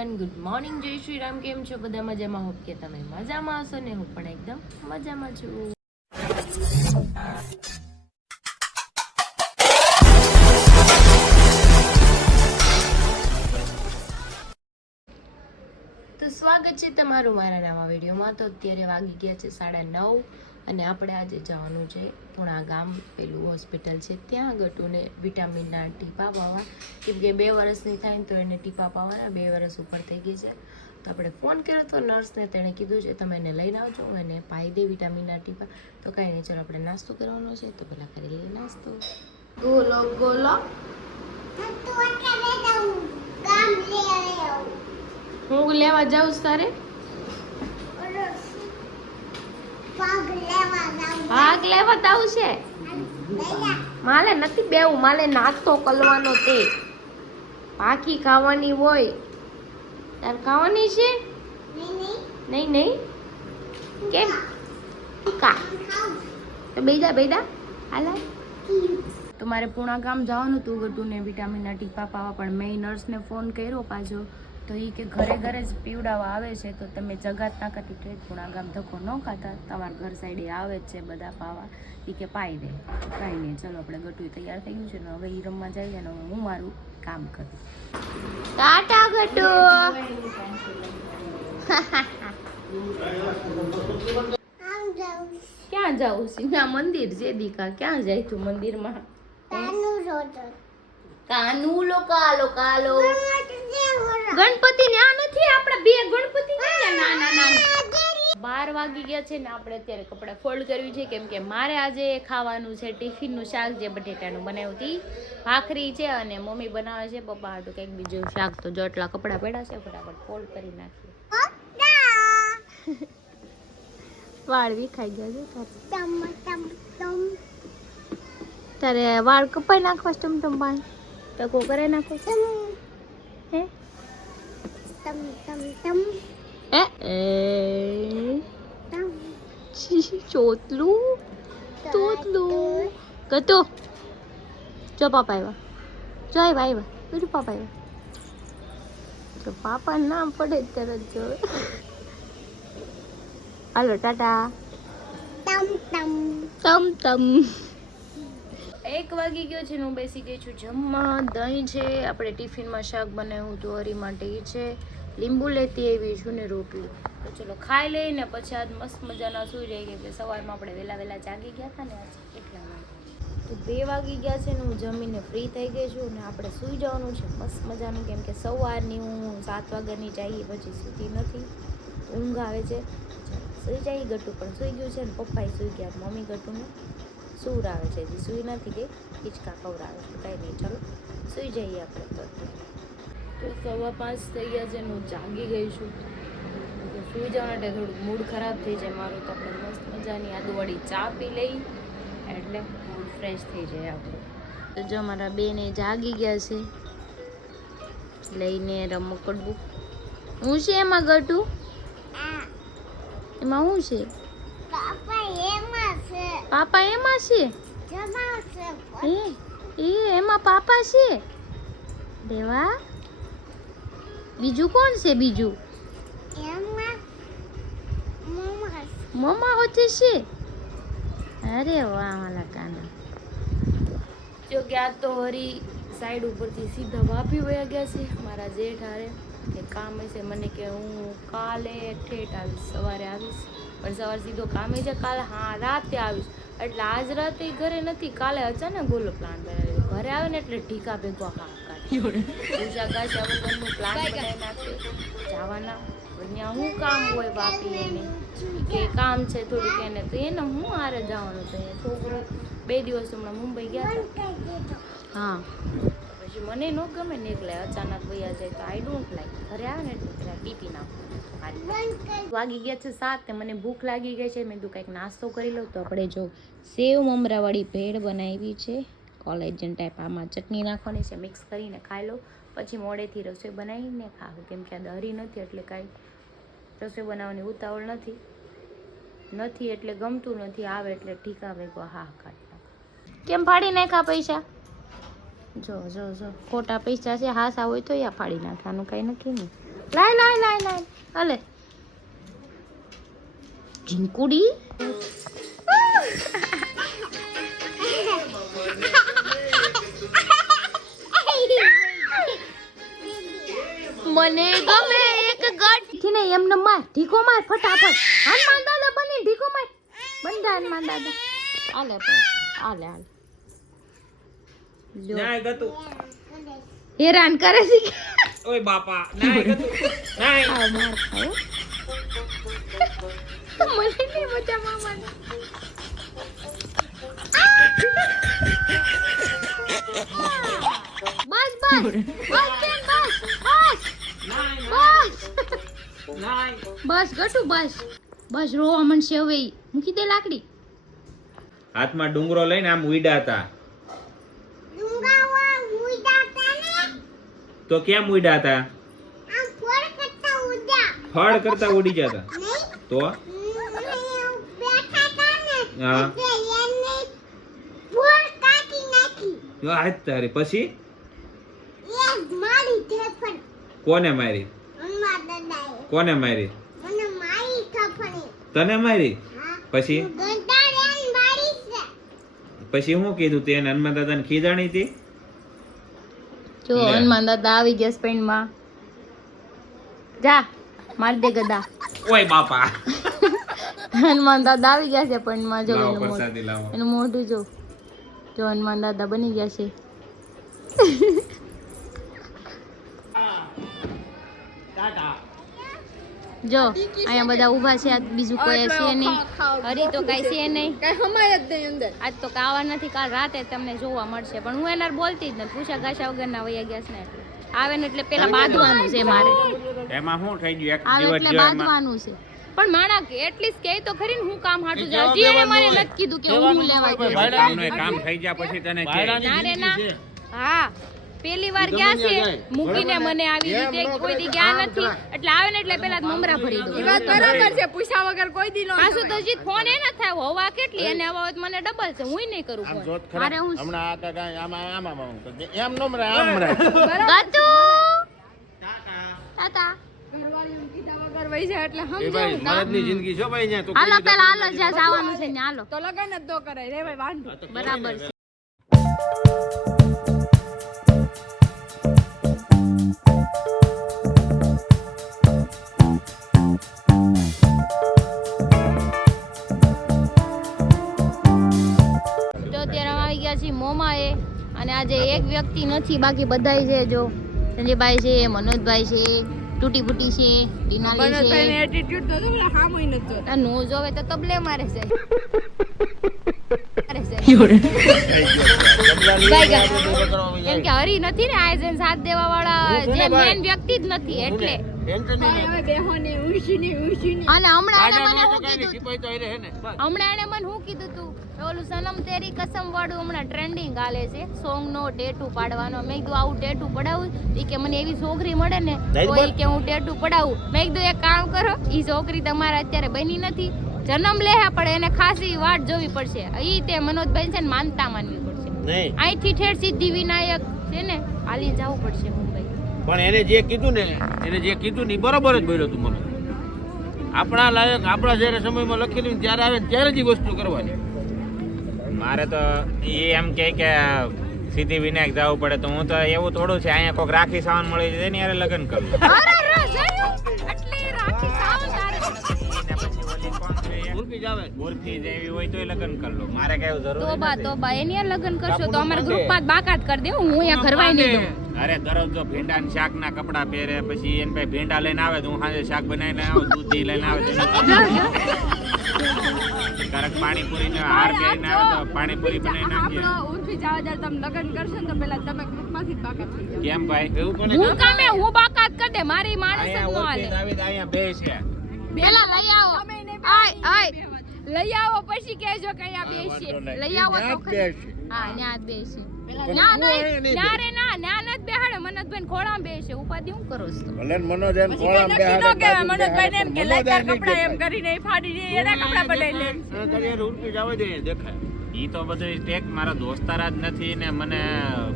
Everyone, good morning, જય શ્રી રામ. કેમ છો બધા? મજામાં? હોપ કે તમે મજામાં હશો ને હું પણ એકદમ મજામાં છું. તો સ્વાગત છે તમારું મારા નવા વિડીયોમાં. તો અત્યારે વાગી ગયા છે 9:30 અને આપણે આજે જવાનું છે પુણા ગામ. પેલું હોસ્પિટલ છે ત્યાં ગટુને વિટામિનના ટીપા પાવા, કેમ કે 2 વર્ષની થાય ને તો એને ટીપા પાવાના 2 વર્ષ ઉપર થઈ ગઈ છે. તો આપણે ફોન કર્યો તો નર્સને, તેણે કીધું છે તમે એને લઈને આવજો અને પાઈ દે વિટામિનના ટીપા. તો કાંઈ નહીં, ચલો આપણે નાસ્તો કરવાનો છે તો પહેલાં કરી લઈએ નાસ્તો. ગોલો ગોલો હું લેવા જાઉં તારે ભાગ લેવા જાઉં છે. માલે નથી બેવું, માલે નાસ્તો કરવાનો તે પાકી ખાવાની હોય. તાર ખાવાની છે? નહીં નહીં કેમ કા તો બેદા હાલા. તો મારે પુણા ગામ જવાનું હતું ગટુને વિટામિનના ટીપા પાવા, પણ મેં નર્સને ફોન કર્યો પાછો તો એ કે ઘરે ઘરે જ પીવડાવવા આવે છે, તો તમે જગાત ના કરતી ટ્રેન પુણા ગામ ધક્કો ન ખાતા, તમારા ઘર સાઈડે આવે જ છે બધા પાવા. એ કે પાઈ દે. કાંઈ નહીં, ચલો આપણે ગટુ તૈયાર થઈ ગયું છે ને હવે એ રમવા જઈએ અને હું મારું કામ કરું. ટાટા ગટુ. ક્યાં જાઉં છે? ના મંદિર છે દીકા. ક્યાં જાય તું મંદિરમાં? કાનુલો કાલો કાલો ગણપતિ ને આ નથી આપડા બે ગણપતિ છે ને નાના નાના. 12 વાગી ગયા છે ને આપણે અત્યારે કપડા ફોલ્ડ કરવી છે, કેમ કે મારે આજે ખાવાનું છે ટિફિન નું શાક જે બટેટાનું બનાવ્યું હતી, ભાખરી છે અને મમ્મી બનાવે છે પપ્પા હાટું કંઈક બીજું શાક. તો જો એટલા કપડા પડ્યા છે ફટાફટ ફોલ્ડ કરી નાખીએ. વાળ વિખાઈ ગયા છે તારે વાળ કપાઈ નાખવા ટમટમ પાણી ટકો કરે નાખો હે ચોતલું તોતલું કતો જો પાપા આવ્યા, જો આવ્યા બધું પાપા આવ્યા. જો પાપા નામ પડે તરત જો. હાલો ટાટા. તમ તમ 1 વાગી ગયો છે ને હું બેસી ગઈ છું જમવા. દહીં છે, આપણે ટિફિનમાં શાક બનાવ્યું હતું હરી માટે એ છે, લીંબુ લેતી આવી છું ને રોટલી. તો ચલો ખાઈ લઈને પછી આજ મસ્ત મજાના સૂઈ જાય, કેમ કે સવારમાં આપણે વહેલા જાગી ગયા હતા ને આજ એટલા માટે. તો 2 વાગી ગયા છે ને હું જમીને ફ્રી થઈ ગઈ છું ને આપણે સૂઈ જવાનું છે મસ્ત મજાનું, કેમ કે સવારની હું 7 વાગ્યાની જાગી પછી સૂતી નથી, ઊંઘ આવે છે. સૂઈ જાય. ગટુ પણ સૂઈ ગયું છે ને પપ્પાએ સૂઈ ગયા, મમ્મી ગટુને સૂર આવે છે, હજી સૂઈ નથી ગઈ, હિંચકા ખવડાવે છે. કાંઈ નહીં, ચાલો સૂઈ જઈએ આપણે. તો 5:15 થઈ ગયા છે ને હું જાગી ગઈ છું. સૂઈ જવા માટે થોડુંક મૂડ ખરાબ થઈ જાય મારું, તો આપણે મસ્ત મજાની આદુવાળી ચા પી લઈ એટલે મૂડ ફ્રેશ થઈ જાય આપણું. તો જો મારા બેને જાગી ગયા છે, લઈને રમકડું. હું છે એમાં ગટુ? એમાં શું છે? પાપા એમાં છે. એમાં પાપા છે. દેવા બીજું કોણ છે? બીજું મમ્મા હોતે છે. અરે વાહ મારા કાના. જો ગયા તો હરી સાઈડ ઉપરથી સીધા વાપી વયા ગયા છે મારા જેઠ હારે કે કામ છે. મને કે હું કાલે ઠેઠ આવીશ, સવારે આવીશ, પણ સવારે સીધો કામે છે. કાલે હા રાતે આવીશ, એટલે આજ રાતે ઘરે નથી, કાલે અચાનક બોલો પ્લાન બનાવી. ઘરે આવે ને એટલે ઢીકા ભેગો હા કાઢનું પ્લાન બનાવી નાખે જવાના. ત્યાં શું કામ હોય વાપી એને કે કામ છે થોડુંક એને, તો એને હું હારે જવાનું તો એ છોકરો 2 દિવસ હમણાં મુંબઈ ગયા હતા. હા પછી મને ન ગમે ને એટલે અચાનક વયા જાય તો આઈ ડોન્ટ લાઈક. ઘરે આવે ને એટલે પેલા ટીપી નાખું. વાગી ગયા છે 7, મને ભૂખ લાગી ગઈ છે. મેં કીધું કંઈક નાસ્તો કરી લઉં. તો આપણે જો સેવ મમરાવાળી ભેળ બનાવી છે, કોલેજન ટાઈપ. આમાં ચટણી નાખવાની છે, મિક્સ કરીને ખાઈ લો. પછી મોડેથી રસોઈ બનાવીને ખાવું, કેમ કે આ દહરી નથી એટલે કાંઈ રસોઈ બનાવવાની ઉતાવળ નથી એટલે ગમતું નથી. આવે એટલે ઠીકા ભેગો હા કાઢ નાખો. કેમ ફાડી નાખ્યા પૈસા? જો ખોટા પૈસા છે, હાસા હોય તો યા ફાડી નાખવાનું, કાંઈ નક્કી નહીં. લાય હાલે ઢીંકુડી મને ગમે એક ગઠ ને એમને માર ઢીકો માર ફટાફટ હનુમાન દાદા બની ઢીકો માર બંધા હનુમાન દાદા આલે પણ આલે નાય ગતુ હેરાન કરે છે ઓય બાપા નાય ગતુ નાય આવ માર ખાયો મને નહીં મજા મામાને બસ ગટુ બસ રોવા મનશે હવે મૂકી દે લાકડી હાથમાં ડુંગરો લઈને આમ ઉડ્યા હતા તો કેમ ઉડ્યા હતા ફળ કરતા ઉડી જતા તો હા હાથ તારી પછી કોને મારી કોને મારી તને મારી પછી પછી શું કીધું તે હનુમાન દાદાને ખીજાણી હતી જો હનુમાન દાદા આવી ગયા સ્પેન્ડ માં જા માર દે ગદા ઓય બાપા હનુમાન દાદા આવી ગયા છે પણ માં જો લાવો પ્રસાદી લાવો એનું મોઢું જો હનુમાન દાદા બની ગયા છે જો અહીંયા બધા ઊભા છે આ બીજું કોઈ છે નહીં હરી તો કઈ છે નહીં કઈ હમાય જ નહીં અંદર આજ તો કાવા નથી કાલ રાતે તમને જોવા મળશે પણ હું એનાર બોલતી જ નથી પૂછા ગાશા વગરના વયા ગયા છે ને એટલે આવે ને એટલે પેલા બાંધવાનું છે મારે એમાં શું થઈ ગયું એક આવે એટલે બાંધવાનું છે પણ માણા કે એટલીસ્ટ કે તો ખરી ને હું કામ હાટું જાઉં જીએ મને નથી કીધું કે હું લેવા ગયો કામનું એક કામ થઈ ગયા પછી તને કે ના રે ના હા પેલી વાર ગયા છે મૂકીને મને આવી રીતે કોઈ દી ગયા નથી એટલે આવે ને એટલે પેલા મમરા ભરી દો વાત બરાબર છે પૂછા વગર કોઈ દી નો પાછું તો જીત ફોન એ ન થાય હવા કેટલી અને હવા મને ડબલ છે હુંય નહીં કરું ફોન મારે હું હમણાં આ કાકા આમાં એમ નો મરે આમ મરે ગાતુ ટાટા ઘરવાળી એમ કીધા વગર વઈ જાય એટલે સમજાવું મરદની જિંદગી છો ભાઈ અહીંયા તો હાલો પેલા હાલો જ્યાં જવાનું છે ને હાલો તો લગન જ તો કરાય રે ભાઈ વાંધો બરાબર છે મોમાએ અને આજે એક વ્યક્તિ નથી બાકી બધાય છે જો સંજયભાઈ છે મનોજભાઈ છે તૂટી ફૂટી છે ડીનાલી છે મનોજભાઈ ને એટીટ્યુડ તો પેલા હામોય ન જો આ નો જોવે તો તબલે મારે છે કેમ કે હરી નથી ને આયોજન સાથ દેવા વાળા જે મેન વ્યક્તિ જ નથી એટલે હવે બેહોની ઉશીની અને હમણાં એને મને શું કીધું તું ઓલું સનમ તેરી કસમ વાળું હમણાં ટ્રેન્ડિંગ હાલે છે સોંગ નો ટેટુ પાડવાનો મેં કીધું આવું ટેટુ પડાવું ઈ કે મને એવી છોકરી મળે ને તો ઈ કે હું ટેટુ પડાવું મેં કીધું એક કામ કરો ઈ છોકરી તમારે અત્યારે બની નથી જન્મ લે પડે એને ખાસી વાટ જોવી પડશે ઈ તે મનોજભાઈ છે ને માનતા માનવી પડશે અહીંથી ઠેઠ સિદ્ધિ વિનાયક છે ને હાલી જવું પડશે મુંબઈ પણ એને જે કીધું ને ઈ બરોબર જ બોલ્યો તું મને આપણા લાયક આપણા જ્યારે સમયમાં લખેલું ત્યારે આવે ત્યારે જ ઈ વસ્તુ કરવાની મારે તો એ એમ કે સિદ્ધિ વિનાયક જવું પડે તો હું તો એવું થોડું છે અહીંયા કોઈક રાખી સાવન મળી જાય ને યારે લગ્ન કરું ઉર્ફી જેવી હોય તો લગ્ન કર લો મારે કઈ જરૂર તોબા એની લગ્ન કરશો તો અમારા ગ્રુપમાં બાકાત કરી દે હું અહીંયા ઘરવાઈ નહીં દઉં અરે દરરોજ જો ભીંડા ને શાક ના કપડા પહેરે પછી એને પાસે ભીંડા લઈને આવે તો હું સાંજે શાક બનાવીને આવું દૂધ લઈને આવે તો કરક પાણીપુરી ને હાર પહેરીને આવે તો પાણીપુરી બનાવીને આપીએ ઉર્ફી જાવા જ્યારે તમે લગન કરશો ને તો પેલા તમે ગ્રુપમાંથી જ બાકાત થઈ જાવ કેમ ભાઈ એવું કોને હું કામે હું બાકાત કરી દે મારી માણસ જ નો હાલે અહીંયા બે છે પેલા લઈ આવો આય લઈ આવો પછી કહેજો કે અહીંયા બેસીએ લઈ આવો તો ખરી હા ન્યા જ બેસી ના રે ના જ બેહાડે મનોજભાઈ ખોળામાં બેસે ઉપાધિ હું કરો છો ભલે મનોજ એમ ખોળામાં બેહાડે કે મનોજભાઈ ને એમ કે લાઈટર કપડા એમ કરીને ફાડી દે એના કપડા બદલાઈ લે કરિયર ઉર્ફી જાવ દે દેખાય ઈ તો બધું ટેક મારા દોસ્તારા જ નથી ને મને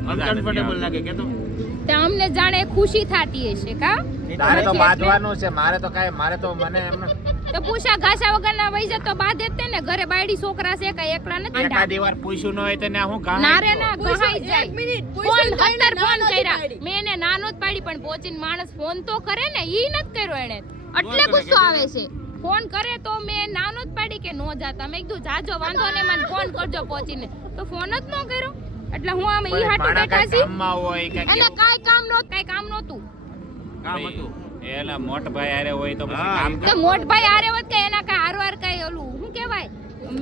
અનકમ્ફર્ટેબલ લાગે કે તો તે અમને જાણે ખુશી થાતી હશે કા તારે તો બાંધવાનું છે, મારે તો મને એમને તો પૂછા ઘાસા વગરના વઈ જતો બાધે જ ને ઘરે બાયડી છોકરા છે કઈ એકલા નથી એકાદી વાર પૂછ્યું ન હોય તો ને હું કામ ના રે ના ગહાઈ જાય એક મિનિટ ફોન 17 ફોન કર્યા મેં એને નાનો જ પાડી પણ પોચીને માણસ ફોન તો કરે ને ઈ નથી કર્યો એને એટલે ગુસ્સો આવે છે ફોન કરે તો મેં નાનો જ પાડી કે નો જાતા મેં કીધું જાજો વાંધો ને મને ફોન કરજો પોચીને તો ફોન જ ન કર્યો એટલે હું આમ ઈ હાટુ બેઠા છી કામમાં હોય કે એને કાઈ કામ નહોતું કામ હતું એલા મોટભાઈ આરે હોય તો પછી હા, કામ તો મોટભાઈ આરે હોત કે એના કાઈ હારવાર કાઈ ઓલું શું કહેવાય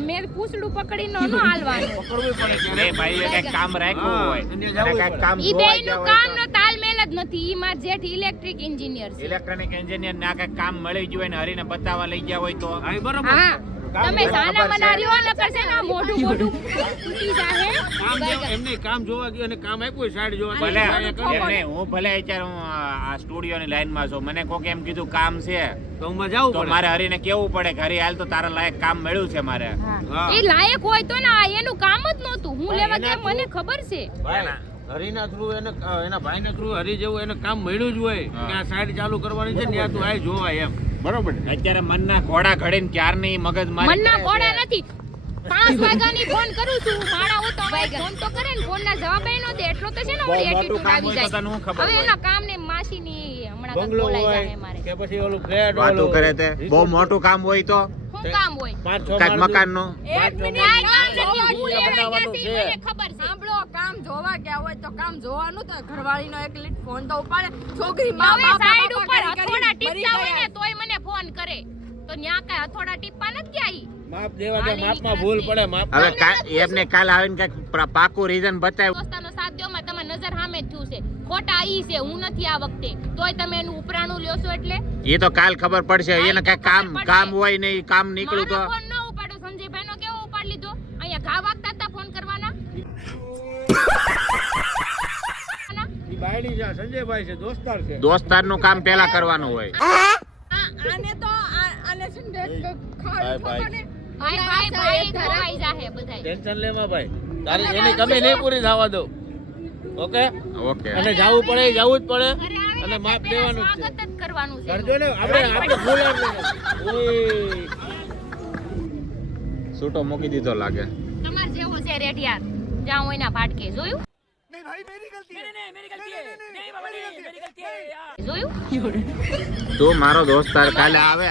મેં પૂછડું પકડીને નો હાલવાનું પકડવું પડે બે ક્યારેક. ભાઈએ કઈક કામ રાખ્યું હા, હોય એને અને જવું કઈક પડે. કામ ઈ જોવા બેયનું ગયા કામ હોય નો તાલમેલ જ નથી ઈ માર જેઠ ઇલેક્ટ્રિક એન્જિનિયર તો છે ઇલેક્ટ્રોનિક એન્જિનિયર ને આ કઈક કામ મળી ગયું હોય ને હરીને બતાવવા લઈ ગયા હોય તો હા, ઈ બરોબર. હા કામ તમે જોવા સાના ખબર છે. મનારીઓ ન કરશે ને આ મોઢું તૂટી જાહે કામ જેવું એમને કામ જોવા ગયું અને કામ આપ્યું સાઈડ જોવા ભલે ગયું. અહીંયા કરી. એમને હું ભલે અત્યારે હું આ સ્ટુડિયોની લાઈનમાં છું મને કોક એમ કીધું કામ છે તો હું જવું તો પડે. મારે હરીને કેવું પડે કે હરી હાલ તો તારા લાયક કામ મળ્યું છે મારે હા. એ લાયક હોય તો ને આ એનું કામ જ નહોતું હું લેવા એના ગયા મને ખબર છે ભાઈ, હરીના થ્રુ એના ભાઈના થ્રુ હરી જેવું એને કામ મળ્યું જ હોય હા. કે આ સાઈડ ચાલુ કરવાની છે ને ત્યાં તું આય જોવાય એમ બરોબર ને? અત્યારે મનના ઘોડા ઘડીને ક્યારની મગજ મારી મનના કરે કોડા છે. નથી 5 વાગ્યાની ફોન કરું છું મારા હો તો ફોન તો કરે ને ફોન ના જવાબ ય નો દે એટલો તો છે ને બહુ ઓલી મોટું એટીટ્યુડ કામ આવી હોય તો જાય તને હું ખબર હવે હોય. એના કામ ને માસીની હમણાં કાંઈક બંગલો બોલાઈ હોય જાય મારે કે પછી ઓલું ફ્લેટ વાતો કરે તે બહુ મોટું કામ હોય તો શું કામ હોય 5-6 કઈક મકાનનું એક મિનિટ કાંઈ કામ કામ નથી હું લેવા ગયા બનાવવાનું છે છે. મને ખબર છે સાંભળો કામ જોવા ગયા હોય તો કામ જોવાનું તો ઘરવાળીનો એક લીટ ફોન તો ઉપાડે છોકરી મા હવે બાપ સાઈડ બાપા ઉપર કરી હથોડા કરી ટીપતા હોય ને મરી તોય મને ફોન કરે તો ન્યા કાંઈ હથોડા ટીપવા નથી આવી માપ દેવા દે માપમાં ભૂલ પડે માપ હવે એમને કાલ આવીને કઈક પાકું રીઝન બતાવ્યું દોસ્તાનો સાથ દ્યોમાં તમારી નજર સામે જ થયું છે ખોટા ઈ છે હું નથી આ વખતે તોય તમે એનું ઉપરાણું લ્યો છો એટલે એ તો કાલ ખબર પડશે હા, એને એ તો કઈક કામ ખબર પડશે. કામ હોય ને ઈ કામ નીકળ્યું તો મારો ફોન ન ઉપાડો સંજયભાઈ નો કેવો ઉપાડ લીધો અહીંયા ઘા વાગતા હતા ફોન કરવાના ઈ બાયડી છે સંજયભાઈ છે દોસ્તાર છે દોસ્તારનું કામ પેલા કરવાનું હોય આને તો આને છે ને ભાઈ, ભાઈ. ભાઈ ભાઈ ધરાઈ જાહે બધાય ટેન્શન લેવા ભાઈ તારી એની કમી નહીં પૂરી થવા દો ઓકે ઓકે અને જાવું પડે જવું જ પડે ઘરે આવીને અને માપ પહેલા દેવાનું જ છે સ્વાગત જ કરવાનું છે કરજો ને આપણે ફૂલાર છૂટો મૂકી દીધો લાગે તમાર જેવો છે રેડિયાર જ્યાં હોય ના ફાટકે જોયું જોયું તું મારો દોસ્તાર કાલે આવે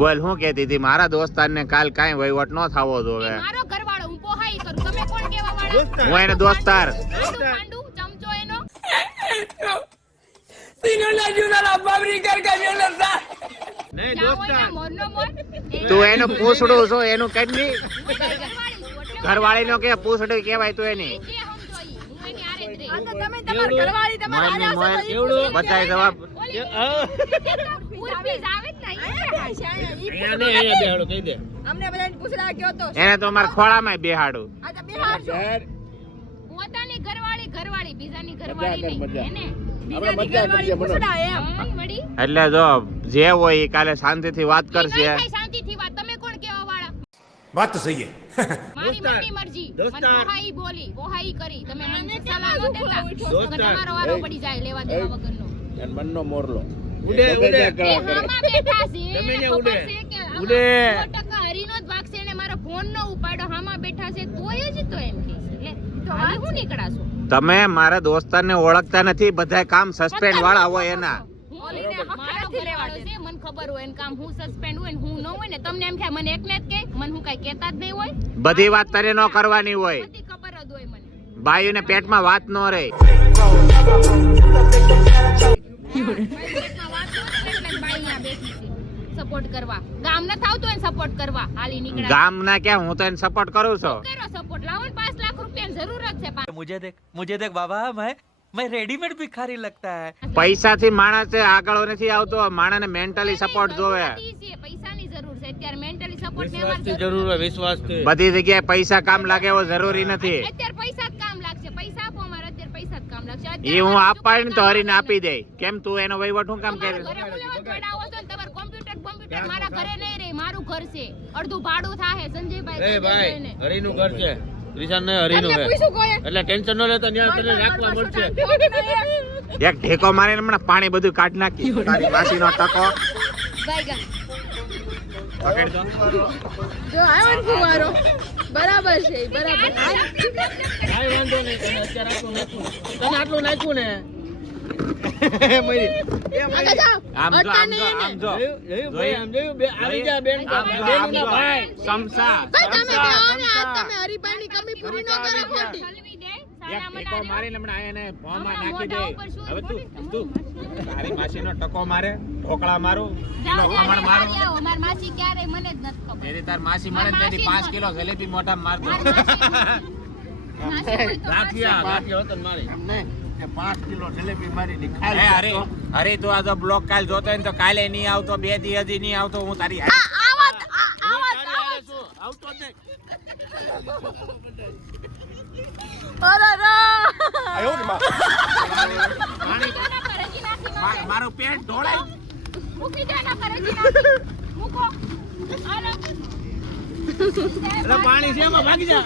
બોલ હું કહેતી હતી મારા દોસ્તારને કાલ કાંઈ વહીવટ ન થવો જોવે મારો ઘરવાળો હું પોહાઈ કરું તમે કોણ કેવા વાળા હું એને દોસ્તાર પાંડુ પાંડુ ચમચો એનો નહીં જ્યાં હોય ના દોસ્તાર મોરનો મોર તું એનું પૂછડું છો એનું કઈ ઘરવાળી છું એટલે ઘરવાળીનો કે પૂછડું કહેવાય તું એની જે સમજો ઈ હું એની આરે જ આ રહી તો તમે તમાર ઘરવાળી તમાર મોરની મોર કેવડું? બધાય જવાબ ઓલી હા. ઉર્ફી જ આવે જ ને અહીંયા ને અહીંયા બેહાડો કહી દે અમને બધાને પૂછડા ગયો તો એને તો મારા ખોળામાં બેહાડું આ તો બિહાર છો પોતાની ઘરવાળી બીજાની ઘરવાળી મજા. નહીં એને આપણે મજા કરીએ મને પૂછડા એમ હા, વળી એટલે જો જે હોય એ કાલે શાંતિથી વાત ઈ કરશે નહીં થાય શાંતિથી વાત તમે કોણ કેવા વાળા बात तो सही है મારી દોસ્તાર, મનની મરજી દોસ્તાર. મને વહાઈ બોલી વહાઈ કરી તમે મને સલાહ ન દેતા દોસ્તાર. તો તમારો વારો પડી જાય લેવા દેવા વગરનો મનનો મોરલો ઉડે ઉડે એ હામાં બેઠા છે ગમે એને ત્યાં ખબર ઉડે. છે કે આમાં ઉડે. 100% હરીનો જ ભાગ છે અને મારો ફોન નો ઉપાડ્યો હામાં બેઠા છે તોય જ તો એમ કહે છે લે તો હાલી હું નીકળાશો તમે મારા દોસ્તારને ઓળખતા નથી બધા કામ સસ્પેન્ડ વાળા હોય એના ઓલીને મારો ઘરવાળો છે મને ખબર હોય એનું કામ હું સસ્પેન્ડ હોય ને હું ન હોય ને તમને એમ થાય મને એકને જ કે મને હું કઈ કહેતા જ નહીં હોય બધી વાત તારે ન કરવાની હોય બધી ખબર જ હોય મને બાયુને પેટમાં વાત ન રહે સપોર્ટ કરવા ગામ ન થાવતું હોય સપોર્ટ કરવા હાલી નીકળ્યા ગામના ક્યાં હું તો એને સપોર્ટ કરું છું કરો સપોર્ટ લાવો ને 5 લાખ રૂપિયાની જરૂર જ છે मुझे देख बाबा मैं रेडीमेड भिखारी लगता है પૈસાથી માણસ આગળ નથી આવતો માણસને મેન્ટલી સપોર્ટ જોવે પૈસાની જરૂર છે અત્યારે મેન્ટલી સપોર્ટ ને વિશ્વાસથી અમારે જરૂર હોય વિશ્વાસથી બધી જગ્યાએ પૈસા કામ લાગે એવો જરૂરી નથી અત્યારે પૈસા જ કામ લાગશે પૈસા આપો અમારે અત્યારે પૈસા જ કામ લાગશે એ હું આપવા ને તો હરીને આપી દે કેમ તું એનો વહીવટ હું કામ કરે ઘરે બોલાવો જોડાવો છો ને તમારું કોમ્પ્યુટર મારા ઘરે નહીં રહે મારું ઘર છે અડધું ભાડું થાહે સંજયભાઈ એ ભાઈ હરીનું ઘર છે ક્રિશાન ને હરીનું તમને છે પૂછ્યું કોઈ એટલે ટેન્શન ન લેતા ત્યાં તને રાખવા મળશે શાંતિ એક ઢેકો મારીને હમણાં પાણી બધું કાઢ નાખી તારી માસીનો ટકો ભાઈ પકડજો જો આવ્યો ને ફુવારો બરાબર છે બરાબર કાંઈ વાંધો નહીં તને અત્યારે આટલું નાખ્યું તને આટલું નાખ્યું ને મરી આગળ જાઓ આમ જો આમ જો આમ જો જોયું ભાઈ આમ જોયું બે આવી જા બેન બેનના ભાઈ સમસા ભાઈ તમે કહો ને આ તમે હરીભાઈની કમી પૂરી ન કરો ખોટી એક ઢેકો મારીને હમણાં એને ભોમાં નાખી દે હવે તું તારી માસીનો ટકો મારે ઢોકળા મારું કિલો ખમણ મારું અમાર માસી ક્યારે મને જ નથી ખબર તેરી તાર માસી મળે ને તેની 5 કિલો જલેબી મોઢામાં માર દો ગાંઠિયા હતો ને મારી હે અરે અરે તું આ જો બ્લોક કાલ જોતો હોય ને તો કાલે નહીં આવતો 2 દી હજી નહીં આવતો હું તારી આવતો જ નહીં મારું પેટ ઢોળાય મૂકી દે ના કરે નાખી મૂકો હાલો એટલે પાણી છે એમાં ભાગી જા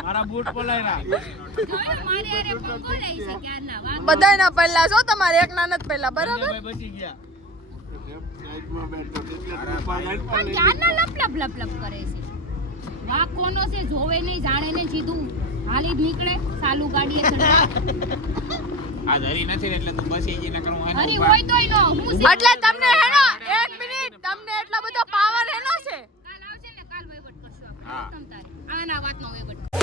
મારા બૂટ પલાયરા મારે અરે પંગો લઈ છે ક્યારના વાત બધાયના પહેલા છો તમારે એક ના નથી પહેલા બરાબર ભાઈ બચી ગયા પણ ક્યારના લપ લપ લપ લપ કરે છે વાહ કોનો છે જોવે નહીં જાણે ને સીધું હાલી જ નીકળે ચાલુ ગાડીએ ચડવા આ ધરી નથી ને એટલે તું બસી ગઈ ન કરું અરે હોય તોય નો હું એટલે તમને હેનો એક મિનિટ તમને એટલો બધો પાવર હેનો છે કાલ આવશે ને કાલ વહીવટ કરશું હા. આપણે તમ તારે આના વાતનો વહીવટ